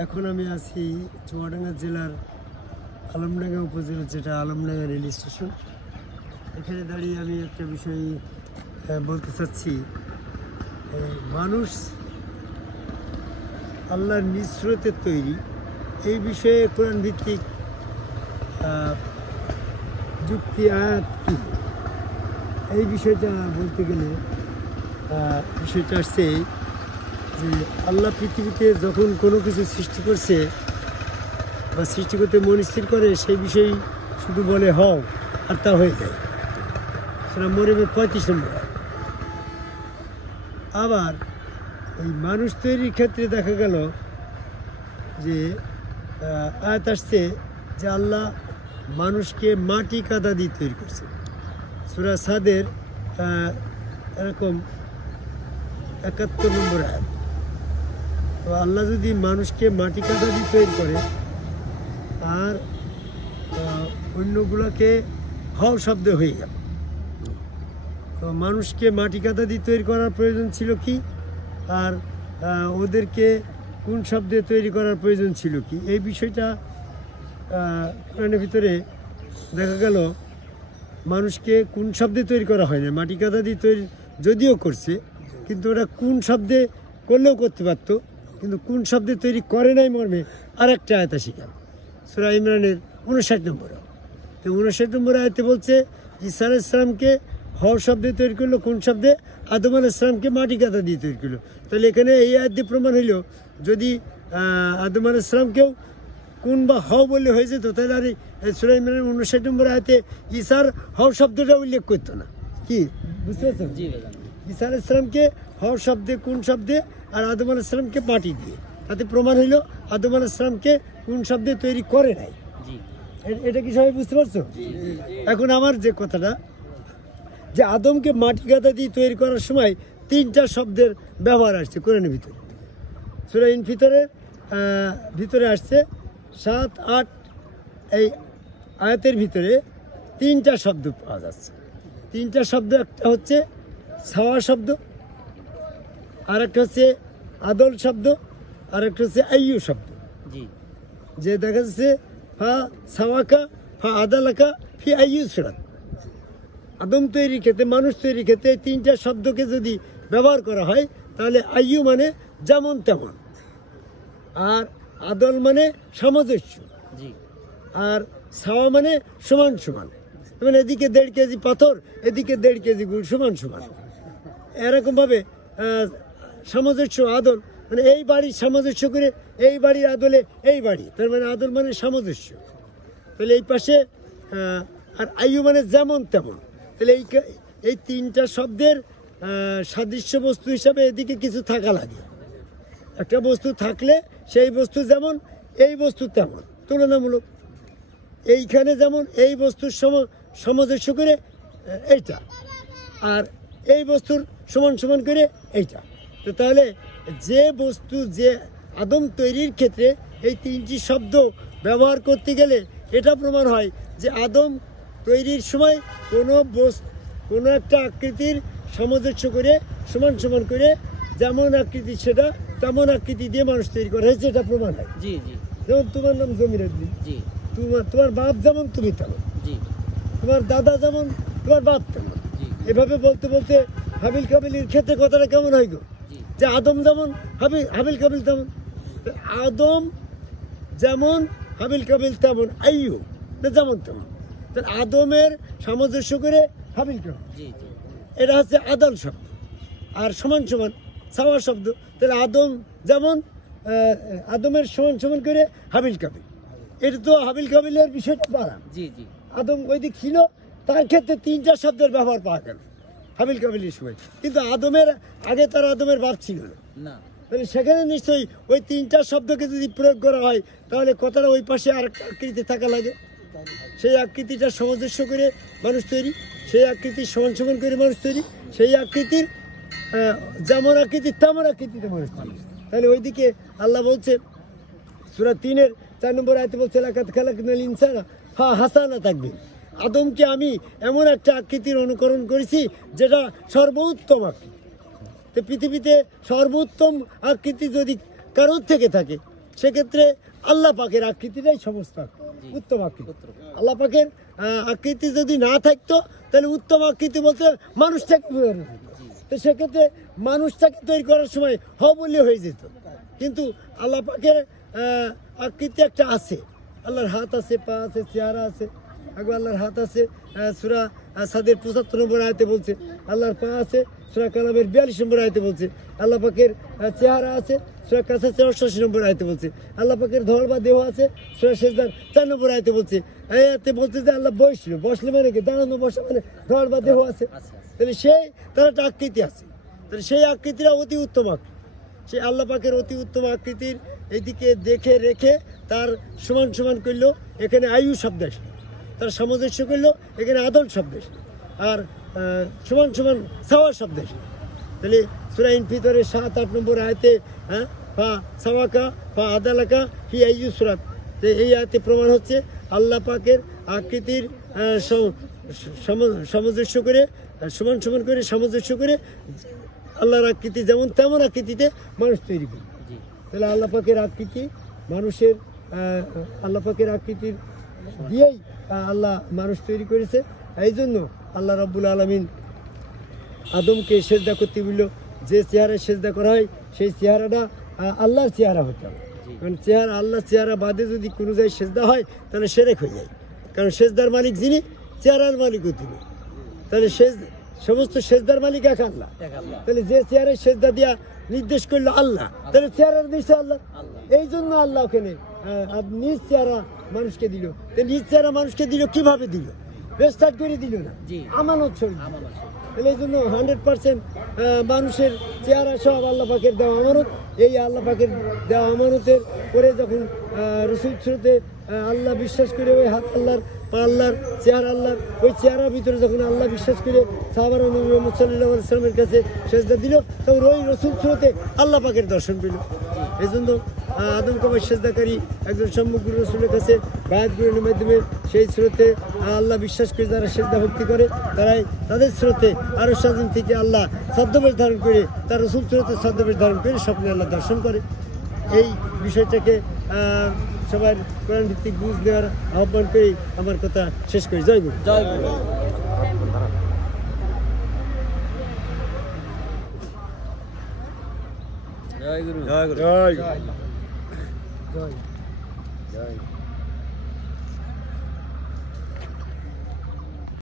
এখন আমি আছি চুয়াডাঙ্গা জেলার আলমডাঙ্গা উপজেলার যেটা আলমডাঙ্গা রেল স্টেশন। এখানে দাঁড়িয়ে আমি একটা বিষয় বলতে চাচ্ছি। মানুষ আল্লাহর নিসরতের তৈরি, এই বিষয়ে কোরআন ভিত্তিক যুক্তি আয়াত কি, এই বিষয়টা বলতে গেলে বিষয়টা আসছে যে আল্লাহ পৃথিবীতে যখন কোনো কিছু সৃষ্টি করছে বা সৃষ্টি করতে মন স্থির করে, সেই বিষয় শুধু বলে হও আর তা হয়ে যায়। সেটা মরিমের 35 নম্বর। আবার এই মানুষ তৈরির ক্ষেত্রে দেখা গেল যে আয়াত আসছে যে আল্লাহ মানুষকে মাটি কাদা দিয়ে তৈরি করছে। সূরা সাদের এরকম 71 নম্বর আয়াত। তো আল্লাহ যদি মানুষকে মাটি কাদা দিয়ে তৈরি করে আর অন্যগুলোকে হও শব্দ হয়ে গেল, তো মানুষকে মাটি কাদা দিয়ে তৈরি করার প্রয়োজন ছিল কি, আর ওদেরকে কোন শব্দে তৈরি করার প্রয়োজন ছিল কি, এই বিষয়টা কোরআনের ভিতরে দেখা গেল মানুষকে কোন শব্দে তৈরি করা হয় না। মাটি কাদা দিয়ে তৈরি যদিও করছে, কিন্তু ওরা কোন শব্দে করলেও করতে পারত, কিন্তু কোন শব্দে তৈরি করে নাই মর্মে আর একটা আয়াত শিখাল সূরা ইমরানের 59 নম্বর। তো 59 নম্বর আয়াতে বলছে ঈসা আলাইহিস সালামকে হও শব্দে তৈরি করলো, কোন শব্দে? আদম আলাইহিস সালামকে মাটি কাদা দিয়ে তৈরি করলো। তাহলে এখানে এই আয়াত দিয়ে প্রমাণ হইল যদি আদম আলাইহিস সালামকেও কোন বা হও বললে হয়ে যেত, তাহলে আর সূরা ইমরানের 59 নম্বর আয়াতে ঈসার হও শব্দটা উল্লেখ করতো না। কি বুঝতে পারছেন? ঈসা আলাইহিস সালামকে হও শব্দে, কোন শব্দে, আর আদম আলাইহিস সালামকে মাটি দিয়ে, তাতে প্রমাণ হইল আদম আলাইহিস সালামকে কোন শব্দে তৈরি করে নাই। এটা কি সবাই বুঝতে পারছো? এখন আমার যে কথাটা, যে আদমকে মাটি কাদা দিয়ে তৈরি করার সময় 3টা শব্দের ব্যবহার আসছে কোরআনের ভিতরে। সূরা ইনফিতরের ভিতরে আসছে 7, 8 এই আয়াতের ভিতরে 3টা শব্দ পাওয়া যাচ্ছে। 3টা শব্দ, একটা হচ্ছে ছাওয়া শব্দ, আর একটা হচ্ছে আদল শব্দ, আর একটা হচ্ছে আইয়ু শব্দ। যে দেখা যাচ্ছে ফা ছাওয়াকা ফা আদালাকা ফি আইয়ু সুরাত। আদম তৈরির ক্ষেত্রে, মানুষ তৈরির ক্ষেত্রে 3টা শব্দকে যদি ব্যবহার করা হয়, তাহলে আইয়ু মানে যেমন তেমন, আর আদল মানে সামঞ্জস্য, আর ছাওয়া মানে সমান সমান। মানে এদিকে 1.5 কেজি পাথর, এদিকে 1.5 কেজি গুড়, সমান সমান। এরকমভাবে সামঞ্জস্য, আদল মানে এই বাড়ির সামঞ্জস্য করে এই বাড়ির আদলে এই বাড়ি, তার মানে আদল মানে সামঞ্জস্য। তাহলে এই পাশে আর আইয়ু মানে যেমন তেমন। তাহলে এই 3টা শব্দের সাদৃশ্য বস্তু হিসাবে এদিকে কিছু থাকা লাগে। একটা বস্তু থাকলে সেই বস্তু যেমন, এই বস্তু তেমন, তুলনামূলক। এইখানে যেমন এই বস্তুর সামঞ্জস্য করে এইটা, আর এই বস্তুর সমান সমান করে এইটা। তো তাহলে যে বস্তু, যে আদম তৈরির ক্ষেত্রে এই 3টি শব্দ ব্যবহার করতে গেলে এটা প্রমাণ হয় যে আদম তৈরির সময় কোনো একটা আকৃতির সামঞ্জস্য করে সমান সমান করে যেমন আকৃতি সেটা তেমন আকৃতি দিয়ে মানুষ তৈরি করা হয়েছে, এটা প্রমাণ হয়। যেমন তোমার নাম জমির উদ্দিন, তোমার বাপ যেমন তুমি তেমন, তোমার দাদা যেমন তোমার বাপ তেমন। এভাবে বলতে বলতে হাবিল কাবিলের ক্ষেত্রে কথাটা কেমন হয় গো? যে আদম যেমন হাবিল কাবিল তেমন, আদম যেমন হাবিল কাবিল তেমন, আইয়ু যেমন তেমন। আদমের সামঞ্জস্য করে হাবিল কাবিল, এটা হচ্ছে আদল শব্দ। আর সমান সমান ছাওয়া শব্দ। তাহলে আদম যেমন আদমের সমান সমান করে হাবিল কাবিল, এটা তো হাবিল কাবিলের বিষয়টা পারা। আদম ওই দিক ছিল, তার ক্ষেত্রে 3টা শব্দের ব্যবহার পাওয়া গেল হাবিল কাবিলের সময়। কিন্তু আদমের আগে তার আদমের বাপ ছিল না, তাহলে সেখানে নিশ্চয়ই ওই 3টা শব্দকে যদি প্রয়োগ করা হয়, তাহলে কথাটা ওই পাশে আর আকৃতি থাকা লাগে। সেই আকৃতিটা সামঞ্জস্য করে মানুষ তৈরি, সেই আকৃতির সমান সমান করে মানুষ তৈরি, সেই আকৃতির যেমন আকৃতি তেমন আকৃতিতে মানুষ তৈরি। তাহলে ওইদিকে আল্লাহ বলছে সূরা 3-এর 4 নম্বর আয়াতে বলছে লাকাদ খালাকনাল ইনসানা হাসানা থাকবে। আদমকে আমি এমন একটা আকৃতির অনুকরণ করেছি যেটা সর্বোত্তম আকৃতি। তো পৃথিবীতে সর্বোত্তম আকৃতি যদি কারোর থেকে থাকে, সেক্ষেত্রে আল্লাহ পাকের আকৃতিটাই সমস্ত উত্তম আকৃতি। আল্লাহ পাকের আকৃতি যদি না থাকতো তাহলে উত্তম আকৃতি বলতে মানুষটাকে বোঝানো হতো। তো সেক্ষেত্রে মানুষটাকে তৈরি করার সময় বললে হয়ে যেত, কিন্তু আল্লাহ পাকের আকৃতি একটা আছে। আল্লাহর হাত আছে, পা আছে, চেহারা আছে। আগে আল্লাহর হাত আছে, সূরা সাদের ৭৫ নম্বর আয়াতে বলছে। আল্লাহর পা আছে, সূরা কালামের ৪২ নম্বর আয়াতে বলছে। আল্লাহ পাকের চেহারা আছে, সূরা কাসাসের ৮৮ নম্বর আয়াতে বলছে। আল্লাহ পাকের ধর বা দেহ আছে, সূরা সেজদার ৪ নম্বর আয়াতে বলছে। এই আয়াতে বলছে যে আল্লাহ বসলে মানে কি, দাঁড়ানো বসা মানে ধর বা দেহ আছে। তাহলে তার একটা আকৃতি আছে। তাহলে সেই আকৃতিটা অতি উত্তম আকৃতি। সেই আল্লাহ পাকের অতি উত্তম আকৃতির এদিকে দেখে রেখে তার সমান সমান করলো, এখানে আয়ু শব্দ আসলো। তার সামঞ্জস্য করলো, এখানে আদল শব্দ আসলো। আর সমান সমান সাওয়া শব্দ আসলো। তাহলে সূরা ইনফিতরের ৭-৮ নম্বর আয়াতে ফা সাওয়াকা ফা আদালাকা ফি আইয়ু সূরাত, এই আয়াতে প্রমাণ হচ্ছে আল্লাহ পাকের আকৃতির সামঞ্জস্য করে, সমান সমান করে সামঞ্জস্য করে আল্লাহর আকৃতি যেমন তেমন আকৃতিতে মানুষ তৈরি করে। তাহলে আল্লাহ পাকের আকৃতি মানুষের, আল্লাহ পাকের আকৃতির দিয়েই আল্লাহ মানুষ তৈরি করেছে। এই জন্য আল্লাহ রাব্বুল আলামিন আদমকে সেজদা করতে বলল। যে চেহারায় সেজদা করা হয় সেই চেহারাটা আল্লাহর চেহারা হতে হবে। কারণ চেহারা আল্লাহর চেহারা বাদে যদি কোনো জায়গায় সেজদা হয় তাহলে শিরক হয়ে যায়। কারণ সেজদার মালিক যিনি, চেহারার মালিকও তিনি। তাহলে সমস্ত সেজদার মালিক এক আল্লাহ। তাহলে যে চেহারায় সেজদা দেওয়া নির্দেশ করলো আল্লাহ, তাহলে চেহারার দিচ্ছে আল্লাহ। এই জন্য আল্লাহ ওখানে নিজ চেহারা মানুষকে দিল। নিজ চেহারা মানুষকে দিল কিভাবে দিল? রেস্টার্ট করে দিল না, আমানত ছড়ি। তাহলে এই জন্য 100% মানুষের চেহারা সব আল্লাহ পাকের দেওয়া আমানত। এই আল্লাহ পাকের দেওয়া আমানতের করে যখন রসুল স্রোতে আল্লাহ বিশ্বাস করে, ওই হাত আল্লাহর, পা আল্লাহর, চেহারা আল্লাহর, ওই চেহারার ভিতরে যখন আল্লাহ বিশ্বাস করে সাহাবারা নবী মুহাম্মদ সাল্লাল্লাহু আলাইহি ওয়াসাল্লামের কাছে সেজদা দিল, তখন ওই রসুল স্রোতে আল্লাহ পাকের দর্শন পেল। এই জন্য আদম কবর সেজদাকারী একজন সম্মুখ রসুলের কাছে বায়াত গ্রহণের মাধ্যমে সেই স্রোতে আল্লাহ বিশ্বাস করে যারা সেজদা ভক্তি করে, তাদের স্রোতে আরো স্বাধীন থেকে আল্লাহ ছদ্মবেশ ধারণ করে, তার রসুল স্রোতে ছদ্মবেশ ধারণ করে স্বপ্নে আল্লাহ দর্শন করে। এই বিষয়টাকে সবার কোরআন ভিত্তিক বুঝ দেওয়ার আহ্বান করে আমার কথা শেষ করি। জয় গুরু। জয় গুরু। জয় গুরু। জয় গুরু। জয় জয়।